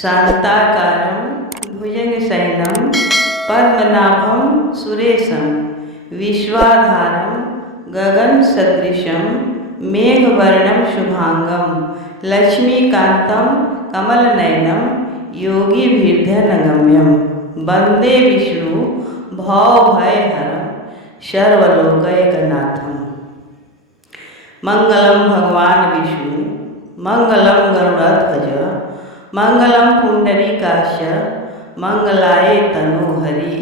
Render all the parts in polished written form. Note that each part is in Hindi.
शांताकारं भुजगशयनं पद्मनाभं सुरेशं विश्वाधारं गगनसदृशं मेघवर्णं शुभांगं लक्ष्मीकान्तं कमलनयनं योगिभिर्ध्यानगम्यं वन्दे विष्णु भवभयहरं सर्वलोकैकनाथं। मंगलम भगवान विष्णु मंगलम गरुड़ध्वज मंगलम पुंडरीकाक्ष मंगलाय तनोहरि।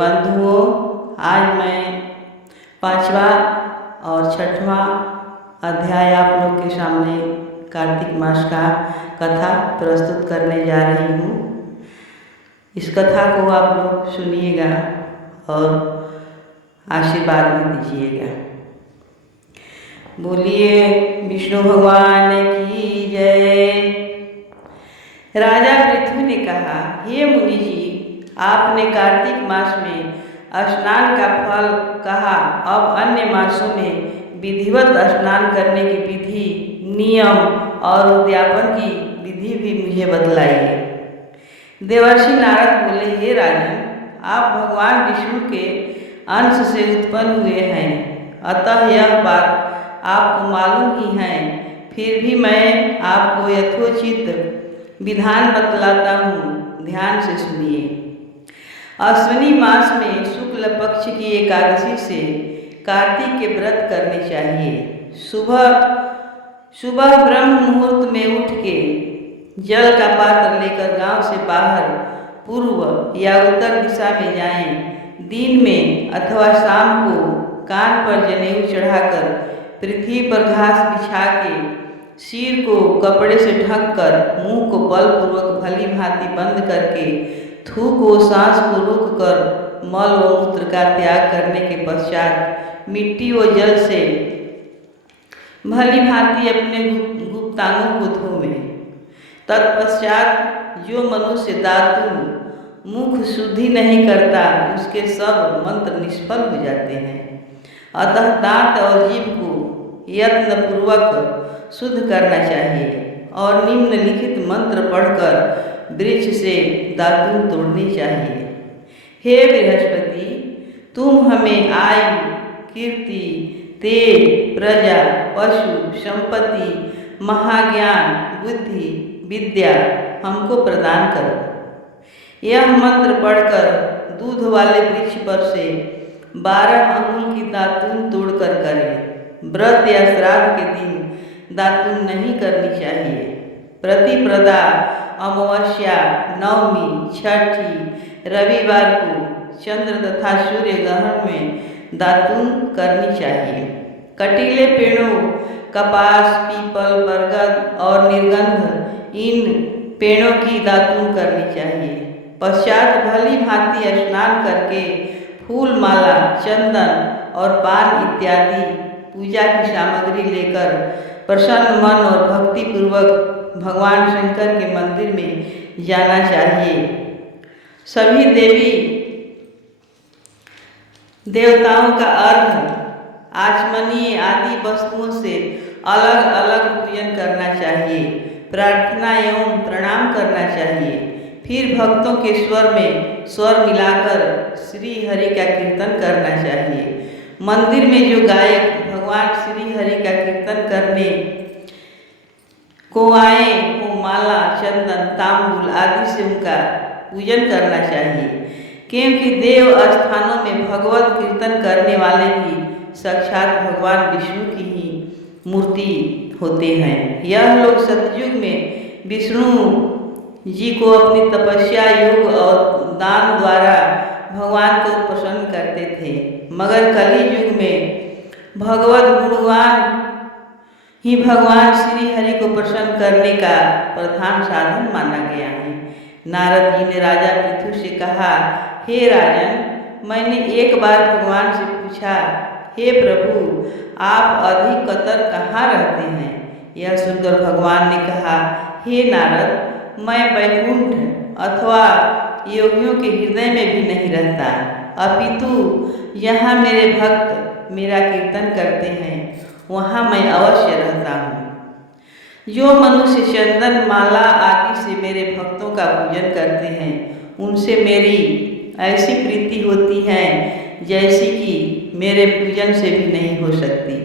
बंधुओं, आज मैं 5वां और 6वां अध्याय आप लोग के सामने कार्तिक मास का कथा प्रस्तुत करने जा रही हूँ। इस कथा को आप लोग सुनिएगा और आशीर्वाद भी दीजिएगा। बोलिए विष्णु भगवान की जय। राजा पृथ्वी ने कहा, हे मुनि जी, आपने कार्तिक मास में स्नान का फल कहा, अब अन्य मासों में विधिवत स्नान करने की विधि, नियम और उद्यापन की विधि भी मुझे बतलाइए। देवर्षि नारद बोले, हे राजन, आप भगवान विष्णु के अंश से उत्पन्न हुए हैं, अतः यह बात आपको मालूम ही है। फिर भी मैं आपको यथोचित विधान बतलाता हूँ, ध्यान से सुनिए। अश्विनी मास में शुक्ल पक्ष की एकादशी से कार्तिक के व्रत करने चाहिए। सुबह ब्रह्म मुहूर्त में उठ के जल का पात्र लेकर गांव से बाहर पूर्व या उत्तर दिशा में जाएं। दिन में अथवा शाम को कान पर जनेऊ चढ़ाकर पृथ्वी पर घास बिछा के सिर को कपड़े से ढककर मुंह को बलपूर्वक भली भांति बंद करके थूक व सांस को रोक कर मल व मूत्र का त्याग करने के पश्चात मिट्टी व जल से भली भांति अपने गुप्तांगों को धोवें। तत्पश्चात जो मनुष्य दातुन मुख शुद्धि नहीं करता, उसके सब मंत्र निष्फल हो जाते हैं। अतः दांत और जीभ को यत्न पूर्वक शुद्ध करना चाहिए और निम्नलिखित मंत्र पढ़कर वृक्ष से दातुन तोड़नी चाहिए। हे बृहस्पति, तुम हमें आयु, कीर्ति, तेज, प्रजा, पशु, संपत्ति, महाज्ञान, बुद्धि, विद्या हमको प्रदान करो। यह मंत्र पढ़कर दूध वाले वृक्ष पर से 12 अंगुल की दातुन तोड़कर करें। व्रत या श्राद्ध के दिन दातुन नहीं करनी चाहिए। प्रतिप्रदा, अमावस्या, नवमी, छठी, रविवार को चंद्र तथा सूर्य ग्रहण में दातुन करनी चाहिए। कटीले पेड़ों, कपास, पीपल, बरगद और निर्गंध, इन पेड़ों की दातुन करनी चाहिए। पश्चात भली भांति स्नान करके फूल माला, चंदन और पान इत्यादि पूजा की सामग्री लेकर प्रसन्न मन और भक्ति पूर्वक भगवान शंकर के मंदिर में जाना चाहिए। सभी देवी देवताओं का अर्घ, आचमनीय आदि वस्तुओं से अलग अलग पूजन करना चाहिए। प्रार्थना एवं प्रणाम करना चाहिए। फिर भक्तों के स्वर में स्वर मिलाकर श्री हरि का कीर्तन करना चाहिए। मंदिर में जो गायक भगवान श्री हरि का कीर्तन करने को आए वो माला, चंदन, तांबूल आदि से उनका पूजन करना चाहिए, क्योंकि देव स्थानों में भगवत कीर्तन करने वाले भी साक्षात भगवान विष्णु की ही मूर्ति होते हैं। यह लोग सतयुग में विष्णु जी को अपनी तपस्या, योग और दान द्वारा भगवान को प्रसन्न करते थे, मगर कलि युग में भगवत गुणगान ही भगवान श्री हरि को प्रसन्न करने का प्रधान साधन माना गया है। नारद जी ने राजा पृथु से कहा, हे राजन, मैंने एक बार भगवान से पूछा, हे प्रभु, आप अधिकतर कहाँ रहते हैं? यह सुनकर भगवान ने कहा, हे नारद, मैं वैकुंठ अथवा योगियों के हृदय में भी नहीं रहता, अपितु जहाँ मेरे भक्त मेरा कीर्तन करते हैं वहाँ मैं अवश्य रहता हूँ। जो मनुष्य चंदन माला आदि से मेरे भक्तों का पूजन करते हैं उनसे मेरी ऐसी प्रीति होती है जैसी कि मेरे पूजन से भी नहीं हो सकती।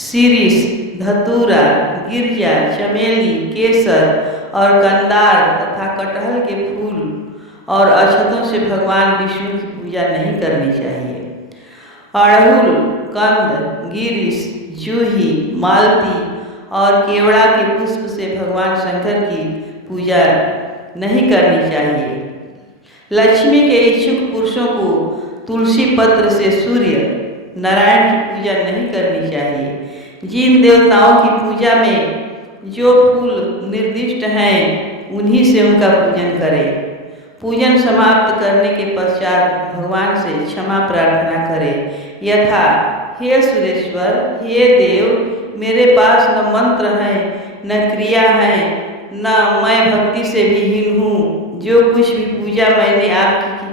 शिरीष, धतूरा, गिरजा, चमेली, केसर और कंदार तथा कटहल के फूल और अक्षतों से भगवान विष्णु की पूजा नहीं करनी चाहिए। अड़हुल, कंद, गिरीश, जूही, मालती और केवड़ा के पुष्प से भगवान शंकर की पूजा नहीं करनी चाहिए। लक्ष्मी के इच्छुक पुरुषों को तुलसी पत्र से सूर्य नारायण की पूजा नहीं करनी चाहिए। जिन देवताओं की पूजा में जो फूल निर्दिष्ट हैं उन्हीं से उनका पूजन करें। पूजन समाप्त करने के पश्चात भगवान से क्षमा प्रार्थना करें यथा, हे सुरेश्वर, हे देव, मेरे पास न मंत्र है न क्रिया है, न मैं भक्ति से भी हीन हूँ। जो कुछ भी पूजा मैंने आपकी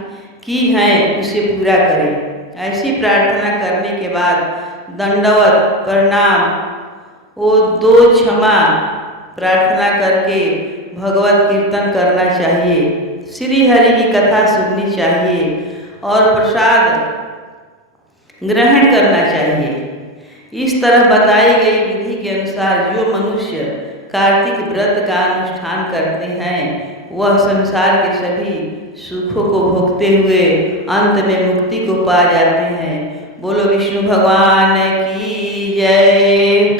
की है उसे पूरा करें। ऐसी प्रार्थना करने के बाद दंडवत प्रणाम वो दो क्षमा प्रार्थना करके भगवत कीर्तन करना चाहिए, श्री हरि की कथा सुननी चाहिए और प्रसाद ग्रहण करना चाहिए। इस तरह बताई गई विधि के अनुसार जो मनुष्य कार्तिक व्रत का अनुष्ठान करते हैं वह संसार के सभी सुखों को भोगते हुए अंत में मुक्ति को पा जाते हैं। बोलो विष्णु भगवान की जय।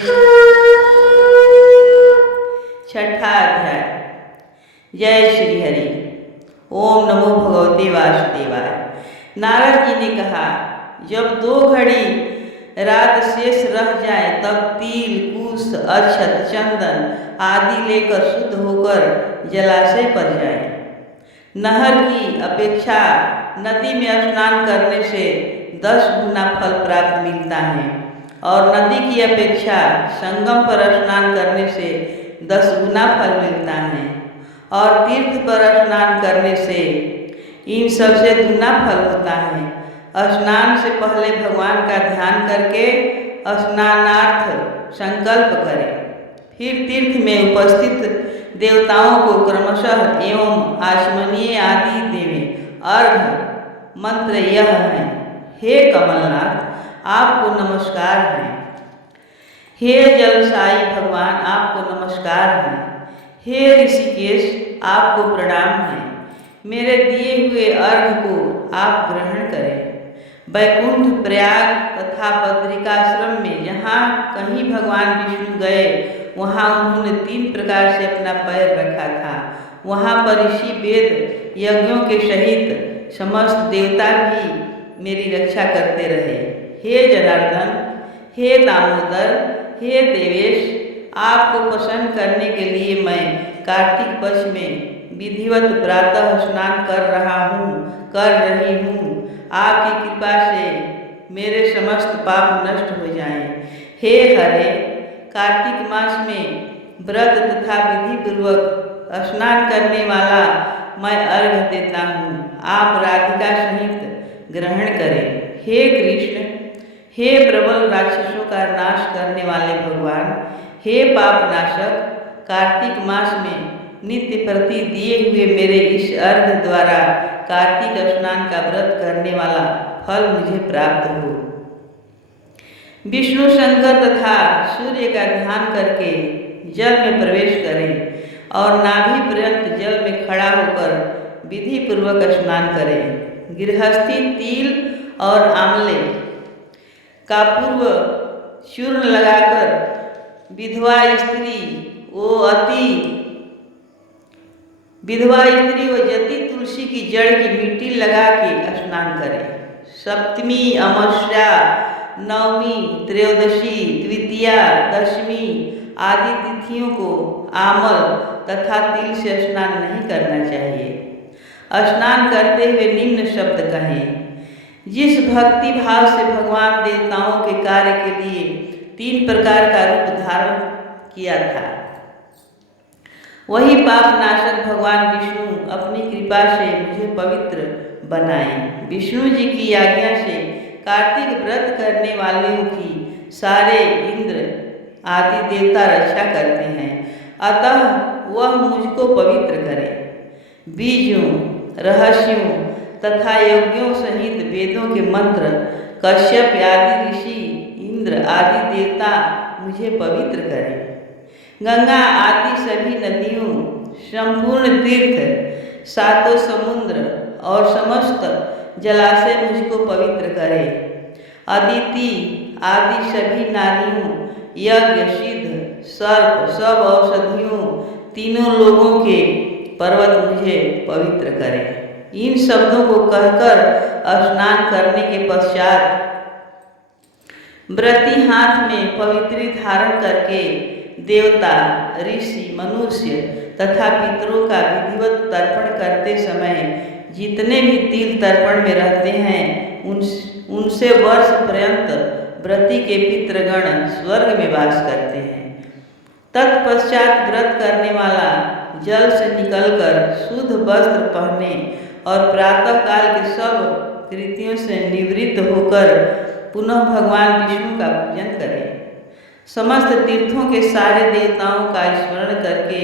छठा अध्याय। जय श्री हरि। ओम नमो भगवते वासुदेवाय। नारद जी ने कहा, जब 2 घड़ी रात शेष रह जाए तब तिल, कुश, अक्षत, चंदन आदि लेकर शुद्ध होकर जलाशय पर जाए। नहर की अपेक्षा नदी में स्नान करने से 10 गुना फल प्राप्त मिलता है और नदी की अपेक्षा संगम पर स्नान करने से 10 गुना फल मिलता है और तीर्थ पर स्नान करने से इन सबसे दुना फल होता है। स्नान से पहले भगवान का ध्यान करके स्नानार्थ संकल्प करें। फिर तीर्थ में उपस्थित देवताओं को क्रमशः एवं आचमनीय आदि देवें। अर्घ मंत्र यह है, हे कमलनाथ, आपको नमस्कार है। हे जलसाई भगवान, आपको नमस्कार है। हे ऋषिकेश, आपको प्रणाम है। मेरे दिए हुए अर्घ को आप ग्रहण करें। वैकुंठ, प्रयाग तथा बद्रिकाश्रम में जहाँ कहीं भगवान विष्णु गए वहाँ उन्होंने 3 प्रकार से अपना पैर रखा था। वहाँ पर ऋषि वेद यज्ञों के सहित समस्त देवता भी मेरी रक्षा करते रहे। हे जनार्दन, हे दामोदर, हे देवेश, आपको प्रसन्न करने के लिए मैं कार्तिक पक्ष में विधिवत प्रातः स्नान कर रही हूँ। आपकी कृपा से मेरे समस्त पाप नष्ट हो जाएं। हे हरे, कार्तिक मास में व्रत तथा विधि पूर्वक स्नान करने वाला मैं अर्घ देता हूँ। आप राधिका सहित ग्रहण करें। हे कृष्ण, हे प्रबल राक्षसों का नाश करने वाले भगवान, हे पापनाशक, कार्तिक मास में नित्य प्रति दिए हुए मेरे इस अर्घ द्वारा कार्तिक स्नान का व्रत करने वाला फल मुझे प्राप्त हो। विष्णु, शंकर तथा सूर्य का ध्यान करके जल में प्रवेश करें और नाभि पर्यंत जल में खड़ा होकर विधि पूर्वक स्नान करें। गृहस्थी तिल और आंवले का पूर्व चूर्ण लगाकर विधवा स्त्री व जति तुलसी की जड़ की मिट्टी लगा के स्नान करें। सप्तमी, अमावस्या, नवमी, त्रयोदशी, द्वितीया, दशमी आदि तिथियों को आमल तथा तिल से स्नान नहीं करना चाहिए। स्नान करते हुए निम्न शब्द कहें। जिस भक्ति भाव से भगवान देवताओं के कार्य के लिए 3 प्रकार का रूप धारण किया था, वही पापनाशक भगवान विष्णु अपनी कृपा से मुझे पवित्र बनाए। विष्णु जी की आज्ञा से कार्तिक व्रत करने वालों की सारे इंद्र आदि देवता रक्षा करते हैं। अतः वह मुझको पवित्र करे। बीजों, रहस्यों तथा यज्ञों सहित वेदों के मंत्र, कश्यप आदि ऋषि, इंद्र आदि देवता मुझे पवित्र करें। गंगा आदि सभी नदियों, संपूर्ण तीर्थ, सातों समुद्र और समस्त जलाशय मुझको पवित्र करे। अदिति आदि सभी नारियों, यज्ञ, सिद्ध, सर्प, सब औषधियों, तीनों लोगों के पर्वत मुझे पवित्र करे। इन शब्दों को कहकर स्नान करने के पश्चात व्रती हाथ में पवित्री धारण करके देवता, ऋषि, मनुष्य तथा पितरों का विधिवत तर्पण करते समय जितने भी तिल तर्पण में रहते हैं उनसे वर्ष पर्यंत व्रती के पितृगण स्वर्ग में वास करते हैं। तत्पश्चात व्रत करने वाला जल से निकलकर शुद्ध वस्त्र पहने और प्रातः काल के सब कृत्यों से निवृत्त होकर पुनः भगवान विष्णु का पूजन करें। समस्त तीर्थों के सारे देवताओं का स्मरण करके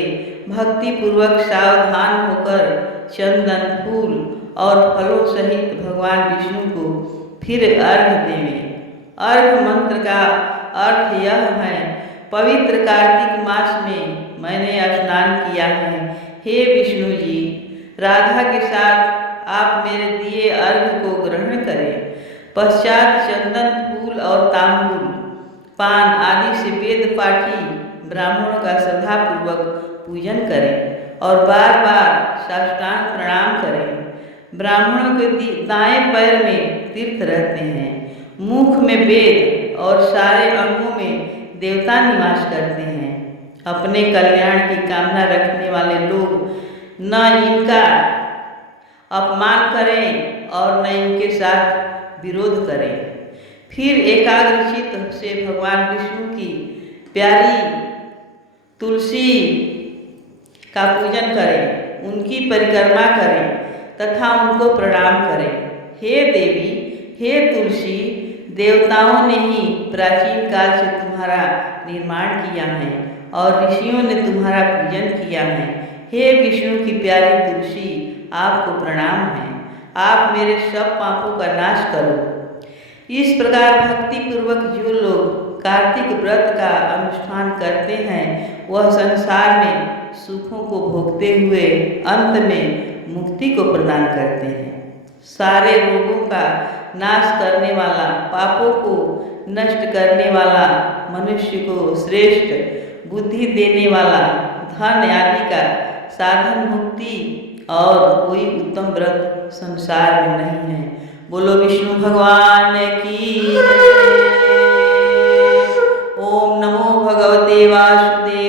भक्ति पूर्वक सावधान होकर चंदन, फूल और फलों सहित भगवान विष्णु को फिर अर्घ्य देवें। अर्घ्य मंत्र का अर्थ यह है, पवित्र कार्तिक मास में मैंने स्नान किया है। हे विष्णु जी, राधा के साथ आप मेरे दिए अर्घ्य को ग्रहण करें। पश्चात चंदन, फूल और तांबूल, पान आदि से वेद पाठी ब्राह्मणों का श्रद्धापूर्वक पूजन करें और बार बार साष्टांग प्रणाम करें। ब्राह्मणों के दाएं पैर में तीर्थ रहते हैं, मुख में वेद और सारे अंगों में देवता निवास करते हैं। अपने कल्याण की कामना रखने वाले लोग न इनका अपमान करें और न इनके साथ विरोध करें। फिर एकाग्रचित्त से भगवान विष्णु की प्यारी तुलसी का पूजन करें, उनकी परिक्रमा करें तथा उनको प्रणाम करें। हे देवी, हे तुलसी, देवताओं ने ही प्राचीन काल से तुम्हारा निर्माण किया है और ऋषियों ने तुम्हारा पूजन किया है। हे विष्णु की प्यारी तुलसी, आपको प्रणाम है। आप मेरे सब पापों का नाश करो। इस प्रकार भक्ति पूर्वक जो लोग कार्तिक व्रत का अनुष्ठान करते हैं वह संसार में सुखों को भोगते हुए अंत में मुक्ति को प्रदान करते हैं। सारे रोगों का नाश करने वाला, पापों को नष्ट करने वाला, मनुष्य को श्रेष्ठ बुद्धि देने वाला, धन आदि का साधन, मुक्ति और कोई उत्तम व्रत संसार में नहीं है। बोलो विष्णु भगवान की जय। ओम नमो भगवते वासुदेवाय।